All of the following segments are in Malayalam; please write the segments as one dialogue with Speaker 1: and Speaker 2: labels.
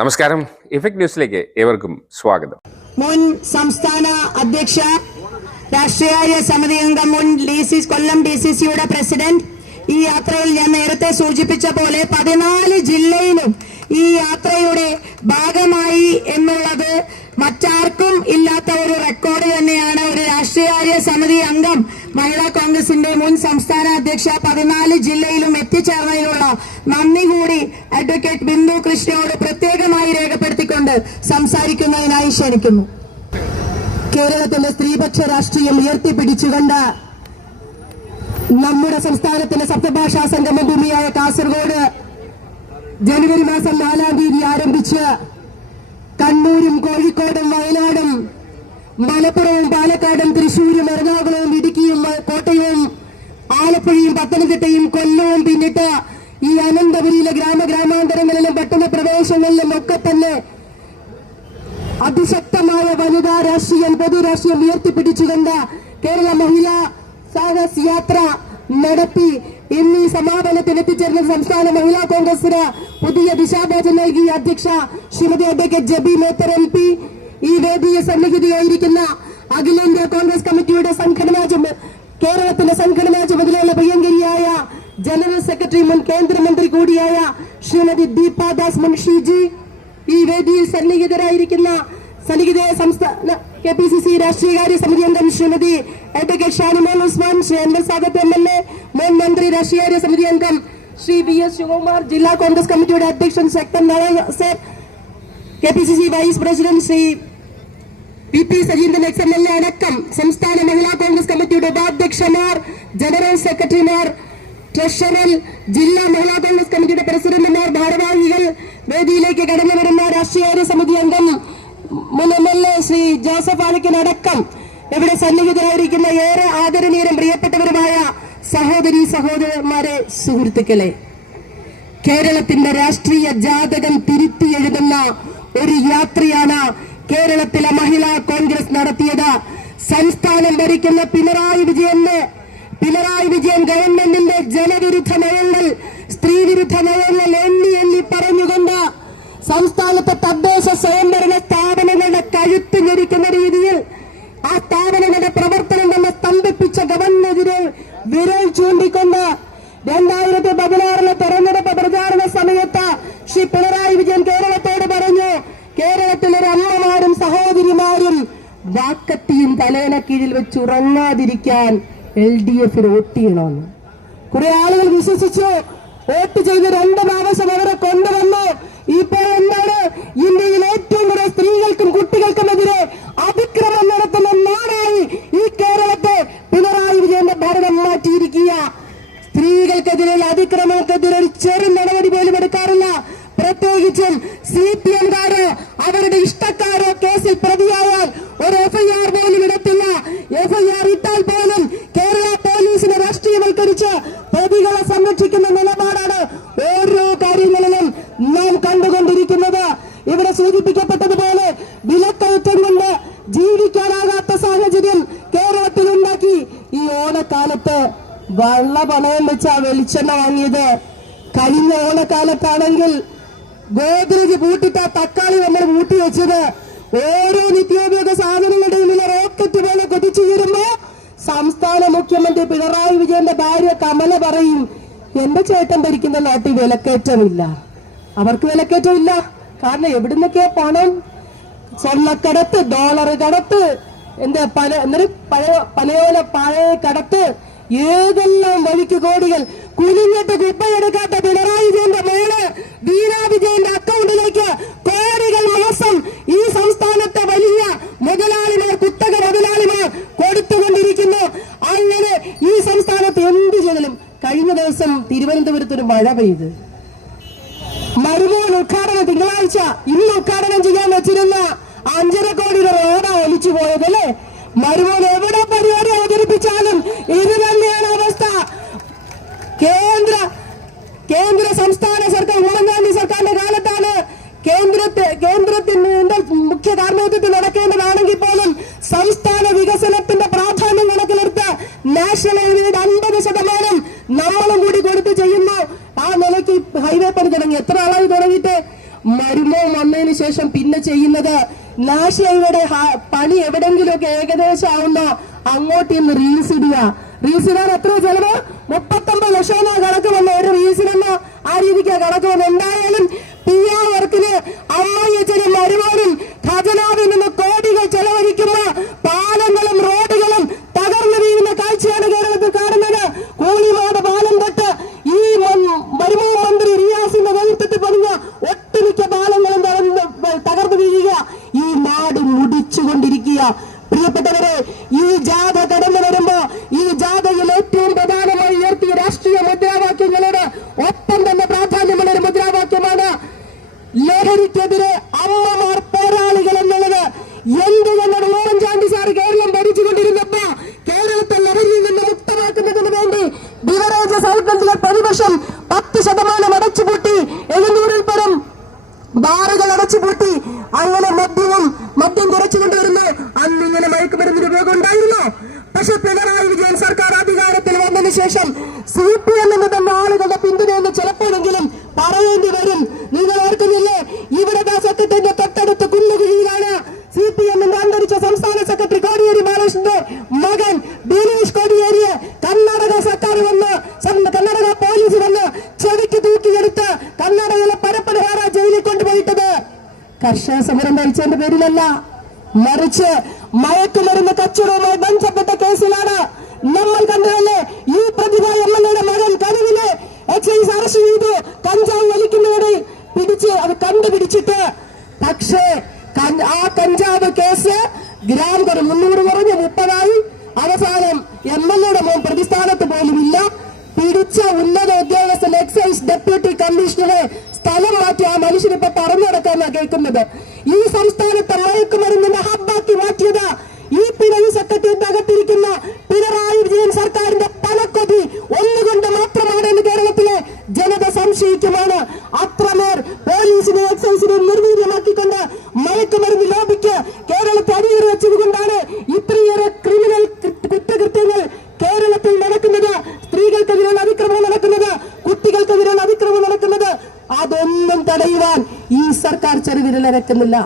Speaker 1: നമസ്കാരം ഇഫക്ട് ന്യൂസിലേക്ക് ഏവർക്കും സ്വാഗതം
Speaker 2: മുൻ സംസ്ഥാന അധ്യക്ഷ രാഷ്ട്രീയ സമിതി അംഗം മുൻ ഡി കൊല്ലം ഡി സി സിയുടെ പ്രസിഡന്റ് ഈ യാത്രയിൽ ഞാൻ നേരത്തെ സൂചിപ്പിച്ച പോലെ പതിനാല് ജില്ലയിലും ഈ യാത്രയുടെ ഭാഗമായി എന്നുള്ളത് മറ്റാർക്കും ഇല്ലാത്ത ഒരു റെക്കോർഡ് തന്നെയാണ് ഒരു രാഷ്ട്രീയ സമിതി അംഗം മഹിളാ കോൺഗ്രസിന്റെ മുൻ സംസ്ഥാന അധ്യക്ഷ പതിനാല് ജില്ലയിലും എത്തിച്ചേർന്നതിനുള്ള നന്ദി കൂടി അഡ്വക്കേറ്റ് ബിന്ദു കൃഷ്ണയോട് പ്രത്യേകമായി രേഖപ്പെടുത്തിക്കൊണ്ട് സംസാരിക്കുന്നതിനായി ക്ഷണിക്കുന്നു കേരളത്തിന്റെ സ്ത്രീപക്ഷ രാഷ്ട്രീയം ഉയർത്തിപ്പിടിച്ചുകൊണ്ട് നമ്മുടെ സംസ്ഥാനത്തിന്റെ സപ്തഭാഷാ ഭൂമിയായ കാസർഗോഡ് ജനുവരി മാസം നാലാം തീയതി ആരംഭിച്ച് കണ്ണൂരും കോഴിക്കോടും വയനാടും മലപ്പുറവും പാലക്കാടും തൃശൂരും എറണാകുളവും ഇടുക്കിയും കോട്ടയവും ആലപ്പുഴയും പത്തനംതിട്ടയും കൊല്ലവും പിന്നിട്ട് അനന്തപുരിയിലെ ഗ്രാമഗ്രാമാന്തരങ്ങളിലും പട്ടണ പ്രദേശങ്ങളിലും ഒക്കെ തന്നെ അതിശക്തമായ വനിതാ രാഷ്ട്രീയം പൊതുരാഷ്ട്രീയം ഉയർത്തിപ്പിടിച്ചുകൊണ്ട് കേരള മഹിളാ സാഹസ് യാത്ര നടത്തി ഇന്ന് ഈ സമാപനത്തിന് എത്തിച്ചേർന്ന സംസ്ഥാന മഹിളാ കോൺഗ്രസിന് പുതിയ ദിശാബോധം നൽകി അധ്യക്ഷ Shrimati advocate Jebi Mather L P ഈ വേദിയെ സന്നിഹിതയായിരിക്കുന്ന അഖിലേന്ത്യാ കോൺഗ്രസ് കമ്മിറ്റിയുടെ സംഘടനാ കേരളത്തിലെ കേരളത്തിന്റെ സംഘടനാ ചുമതലയുള്ള പ്രിയങ്കരിയായ ജനറൽ സെക്രട്ടറി മുൻ കേന്ദ്രമന്ത്രി കൂടിയായ ശ്രീമതി ദാസ് മുൻഷിജി ഈ വേദിയിൽ സന്നിഹിതരായിരിക്കുന്ന സന്നിഹിതയ സംസ്ഥാന കെ പി സി സി രാഷ്ട്രീയകാര്യ സമിതി അംഗം Shrimati advocate Shanimol Usman Shri N S Sadath M L A മുൻ മന്ത്രി രാഷ്ട്രീയകാര്യ സമിതി അംഗം ശ്രീ വി എസ് ശിവകുമാർ ജില്ലാ കോൺഗ്രസ് കമ്മിറ്റിയുടെ അധ്യക്ഷൻ Sakthan Narayana sir K P C C vice president Shri P P Sajeendran ex M L A അടക്കം സംസ്ഥാന മഹിളാ കോൺഗ്രസ് കമ്മിറ്റിയുടെ ഉപാധ്യക്ഷന്മാർ ജനറൽ സെക്രട്ടറിമാർ ട്രഷറിൽ ജില്ലാ മഹിളാ കോൺഗ്രസ് കമ്മിറ്റിയുടെ പ്രസിഡന്റുമാർ ഭാരവാഹികൾ വേദിയിലേക്ക് കടന്നു വരുന്ന രാഷ്ട്രീയ സമിതി അംഗം മുൻ M L A Shri Joseph അടക്കം ഇവിടെ സന്നിഹിതരായിരിക്കുന്ന ഏറെ ആദരണീയരും പ്രിയപ്പെട്ടവരുമായ സഹോദരി സഹോദരന്മാരെ സുഹൃത്തുക്കളെ കേരളത്തിന്റെ രാഷ്ട്രീയ ജാതകം തിരുത്തി എഴുതുന്ന ഒരു യാത്രയാണ് കേരളത്തിലെ മഹിളാ കോൺഗ്രസ് നടത്തിയത് സംസ്ഥാനം ഭരിക്കുന്ന പിണറായി വിജയന്റെ പിണറായി വിജയൻ ഗവൺമെന്റിന്റെ ജനവിരുദ്ധ നയങ്ങൾ സ്ത്രീവിരുദ്ധ നയങ്ങൾ എണ്ണി എണ്ണി പറഞ്ഞുകൊണ്ട് സംസ്ഥാനത്തെ തദ്ദേശ സ്വയംഭരണ സ്ഥാപനങ്ങളുടെ കഴുത്ത് ഞെരിക്കുന്ന രീതിയിൽ ആ സ്ഥാപനങ്ങളുടെ പ്രവർത്തനം തന്നെ സ്തംഭിപ്പിച്ച ഗവൺമെന്റിനെ വിരൽ ചൂണ്ടിക്കൊണ്ട് രണ്ടായിരത്തി പതിനാറിലെ തെരഞ്ഞെടുപ്പ് പ്രചാരണ സമയത്ത് ശ്രീ പിണറായി വിജയൻ കേരളത്തോട് പറഞ്ഞു കേരളത്തിലൊരു അമ്മമാരും സഹോദരിമാരും വാക്കത്തിയും തലേന കീഴിൽ വെച്ചുറങ്ങാതിരിക്കാൻ എൽ ഡി എഫിന് വോട്ട് ചെയ്യണമെന്ന് കുറെ ആളുകൾ വിശ്വസിച്ചു വോട്ട് ചെയ്ത് രണ്ട് പ്രാവശ്യം അവരെ കൊണ്ടുവന്നു ഇപ്പൊ എന്താണ് ഇന്ത്യയിൽ ഏറ്റവും കൂടുതൽ സ്ത്രീകൾക്കും കുട്ടികൾക്കും എതിരെ അതിക്രമം നടത്തുന്ന നാടായി ഈ കേരളത്തെ പിണറായി വിജയന്റെ ഭരണം മാറ്റിയിരിക്കുക സ്ത്രീകൾക്കെതിരെ അതിക്രമങ്ങൾക്കെതിരെ ഒരു ചെറുന്ന വെള്ള പണയം വെച്ച വെളിച്ചെണ്ണ വാങ്ങിയത് കഴിഞ്ഞ ഓണക്കാലത്താണെങ്കിൽ ഗോദ്രേജ് പൂട്ടിട്ട തക്കാളി നമ്മൾ കൂട്ടി വെച്ചത് ഓരോ നിത്യോപയോഗ സാധനങ്ങളുടെയും വില റോക്കറ്റ് പോലെ കൊതിച്ചു കൊതിച്ചുയരുമ്പോ സംസ്ഥാന മുഖ്യമന്ത്രി പിണറായി വിജയന്റെ ഭാര്യ കമല പറയും എന്റെ ചേട്ടൻ ഭരിക്കുന്ന നാട്ടിൽ വിലക്കയറ്റമില്ല അവർക്ക് വിലക്കയറ്റമില്ല കാരണം എവിടുന്നൊക്കെയാ പണം സ്വർണ്ണക്കടത്ത് ഡോളർ കടത്ത് എന്താ പല എന്നിട്ട് പഴയ പലയോല പഴയ കടത്ത് ഏതെല്ലാം വഴിക്ക് കോടികൾ കുനിഞ്ഞിട്ട് കുപ്പയെടുക്കാത്ത പിണറായി വിജയന്റെ മോള് ബീനാ വിജയന്റെ അക്കൗണ്ടിലേക്ക് കോടികൾ മാസം ഈ സംസ്ഥാനത്തെ വലിയ മുതലാളിമാർ കുത്തക മുതലാളിമാർ കൊടുത്തുകൊണ്ടിരിക്കുന്നു അങ്ങനെ ഈ സംസ്ഥാനത്ത് എന്ത് ചെയ്താലും കഴിഞ്ഞ ദിവസം തിരുവനന്തപുരത്ത് ഒരു മഴ പെയ്ത് മരുമോൻ ഉദ്ഘാടനം തിങ്കളാഴ്ച ഇന്ന് ഉദ്ഘാടനം ചെയ്യാൻ വെച്ചിരുന്ന അഞ്ചര കോടിയുടെ റോഡാണ് ഒലിച്ചു പോയത് അല്ലേ മരുമോൻ എവിടെ പരിപാടി അവതരിപ്പിച്ചാലും ഇത് തന്നെയാണ് അവസ്ഥ കേന്ദ്ര കേന്ദ്ര സംസ്ഥാന സർക്കാർ ഉമ്മൻചാണ്ടി സർക്കാരിന്റെ കാലത്താണ് കേന്ദ്രത്തെ കേന്ദ്രത്തിന്റെ മുഖ്യ കാരണത്വത്തിൽ നടക്കേണ്ടതാണെങ്കിൽ പോലും സംസ്ഥാന വികസനത്തിന്റെ പ്രാധാന്യം കണക്കിലെടുത്ത് നാഷണൽ ഹൈവേയുടെ അമ്പത് ശതമാനം നമ്മളും കൂടി കൊടുത്ത് ചെയ്യുന്നു ആ നിലയ്ക്ക് ഹൈവേ പണി തുടങ്ങി എത്ര ആളായി തുടങ്ങിയിട്ട് മരുമോ വന്നതിന് ശേഷം പിന്നെ ചെയ്യുന്നത് നാശയുടെ പണി എവിടെങ്കിലുമൊക്കെ ഏകദേശം ആവുന്നോ അങ്ങോട്ട് ഇന്ന് റീൽസ് ഇടുക റീൽസ് ഇടാൻ എത്ര ചെലവ് മുപ്പത്തൊമ്പത് ലക്ഷം കണക്ക് വന്നോ ഒരു റീൽസിനെന്ന ആ രീതിക്കാണ് കണക്ക് വന്നത് എന്തായാലും പി ആർ ഒരുപാട് മുടിച്ചുകൊണ്ടിരിക്കുക പ്രിയപ്പെട്ടവരെ ഈ ജാഥ കടന്നു വരുമ്പോ ഈ ജാഥ വിജയൻ സർക്കാർ അധികാരത്തിൽ വന്നതിന് ശേഷം സി പി എം എന്ന് തന്നെ ആളുകളുടെ പിന്തുണയെന്ന് ചിലപ്പോഴെങ്കിലും പറയേണ്ടി വരും നിങ്ങൾ ഓർക്കുന്നില്ലേ ഇവിടെ സത്യത്തിന്റെ തൊട്ടടുത്ത് കുന്നുകുഴിയിലാണ് സി പി എമ്മിന്റെ അന്തരിച്ച സംസ്ഥാന സെക്രട്ടറി കോടിയേരി ബാലകൃഷ്ണന്റെ മകൻ ദിനേഷ് കോടിയേരിയെ കർണാടക സർക്കാർ വന്ന് കർണാടക പോലീസ് വന്ന് ചെവിക്ക് തൂക്കിയെടുത്ത് കർണാടകയിലെ പരപ്പനഹാറ ജയിലിൽ കൊണ്ടുപോയിട്ടത് കർഷക സമരം നയിച്ചതിന്റെ പേരിലല്ല മറിച്ച് മയക്കുമരുന്ന് കച്ചവടവുമായി ബന്ധപ്പെട്ട കേസിലാണ് കഞ്ചാവ് വലിക്കുന്നവരെ പിടിച്ച് അവർ കണ്ടുപിടിച്ചിട്ട് പക്ഷേ ആ കഞ്ചാവ് കേസ് ഗ്രാം മുന്നൂറ് കുറഞ്ഞ് മുപ്പതായി അവസാനം എം എൽ എയുടെ മോൻ പ്രതിസ്ഥാനത്ത് പോലും ഇല്ല പിടിച്ച ഉന്നത ഉദ്യോഗസ്ഥൻ എക്സൈസ് ഡെപ്യൂട്ടി കമ്മീഷണറെ സ്ഥലം മാറ്റി ആ മനുഷ്യനിപ്പോ പറഞ്ഞു നടക്കാൻ കേൾക്കുന്നത് ഈ സംസ്ഥാനത്തെ മയക്കുമരുന്നിന്റെ ഹബ്ബാക്കി മാറ്റിയതാ അടിച്ച് വിലോപിക്ക് കേരളത്തെ അടിയേറി വെച്ചതുകൊണ്ടാണ് ഇത്രയേറെ ക്രിമിനൽ കുറ്റകൃത്യങ്ങൾ കേരളത്തിൽ നടക്കുന്നത് സ്ത്രീകൾക്കെതിരെയുള്ള അതിക്രമം നടക്കുന്നത് കുട്ടികൾക്കെതിരെയുള്ള അതിക്രമം നടക്കുന്നത് അതൊന്നും തടയുവാൻ ഈ സർക്കാർ ചെറുവിരലരക്കുന്നില്ല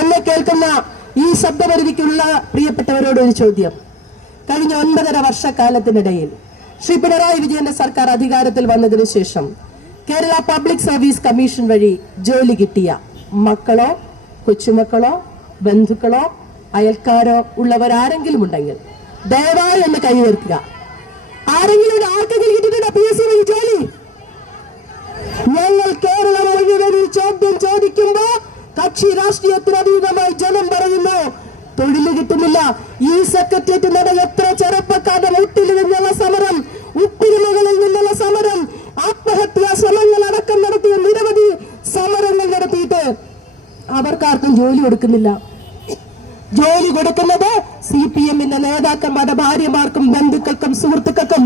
Speaker 2: എന്നെ കേൾക്കുന്ന ഈ ശബ്ദപരിധിക്കുള്ള പ്രിയപ്പെട്ടവരോട് ഒരു ചോദ്യം കഴിഞ്ഞ ഒൻപതര വർഷക്കാലത്തിനിടയിൽ ശ്രീ പിണറായി വിജയന്റെ സർക്കാർ അധികാരത്തിൽ വന്നതിനു ശേഷം കേരള പബ്ലിക് സർവീസ് കമ്മീഷൻ വഴി ജോലി കിട്ടിയ മക്കളോ കൊച്ചുമക്കളോ ബന്ധുക്കളോ അയൽക്കാരോ ഉള്ളവരാരെങ്കിലും ഉണ്ടെങ്കിൽ ദയവായി ഒന്ന് കൈവർത്തുക ആരെങ്കിലും ആർക്കെങ്കിലും കിട്ടിയിട്ടുണ്ടോ പി ജോലി ഞങ്ങൾ കേരളം മുഴുവൻ ചോദ്യം ചോദിക്കുമ്പോ കക്ഷി രാഷ്ട്രീയത്തിന് അതീതമായി ജനം പറയുന്നു തൊഴിൽ കിട്ടുന്നില്ല ഈ സെക്രട്ടേറിയറ്റ് നട എത്ര ചെറുപ്പക്കാരുടെ വീട്ടിൽ നിന്നുള്ള സമരം ഉപ്പിന് ജോലി കൊടുക്കുന്നില്ല ജോലി കൊടുക്കുന്നത് സി പി എമ്മിന്റെ നേതാക്കൾ മതഭാര്യമാർക്കും ബന്ധുക്കൾക്കും സുഹൃത്തുക്കൾക്കും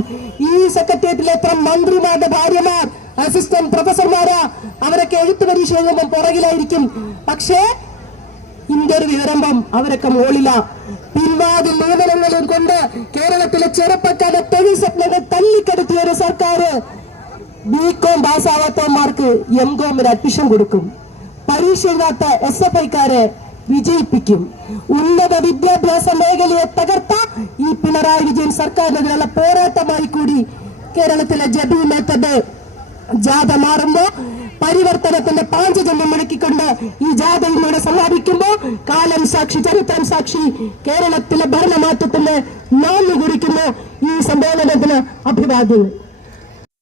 Speaker 2: ഈ സെക്രട്ടേറിയറ്റിലെ എത്ര മന്ത്രിമാരുടെ ഭാര്യമാർ അസിസ്റ്റന്റ് പ്രൊഫസർമാരാ അവരൊക്കെ എഴുത്തു പരീക്ഷ എഴുതുമ്പോൾ പുറകിലായിരിക്കും പക്ഷേ ഇന്ത്യ ഒരു വിവരമ്പം അവരൊക്കെ മുകളില പിൻവാതി നിയമനങ്ങളും കൊണ്ട് കേരളത്തിലെ ചെറുപ്പക്കാരെ തൊഴിൽ സ്വപ്നങ്ങൾ തല്ലിക്കെടുത്തിയ ഒരു സർക്കാർ ബി കോം പാസ്സാവാത്തവന്മാർക്ക് എം കോമിന് അഡ്മിഷൻ കൊടുക്കും പരീക്ഷ എഴുതാത്ത എസ് എഫ് ഐക്കാരെ വിജയിപ്പിക്കും ഉന്നത വിദ്യാഭ്യാസ മേഖലയെ തകർത്ത ഈ പിണറായി വിജയൻ സർക്കാരിനെതിരെയുള്ള പോരാട്ടമായി കൂടി കേരളത്തിലെ ജബി മേത്തത് ജാഥ മാറുമ്പോ പരിവർത്തനത്തിന്റെ പാഞ്ചജന്യം മുഴക്കിക്കൊണ്ട് ഈ ജാഥ ഇന്നോടെ സമാപിക്കുമ്പോൾ കാലം സാക്ഷി ചരിത്രം സാക്ഷി കേരളത്തിലെ ഭരണമാറ്റത്തിന്റെ നാന്നു കുറിക്കുന്ന ഈ സമ്മേളനത്തിന് അഭിവാദ്യങ്ങൾ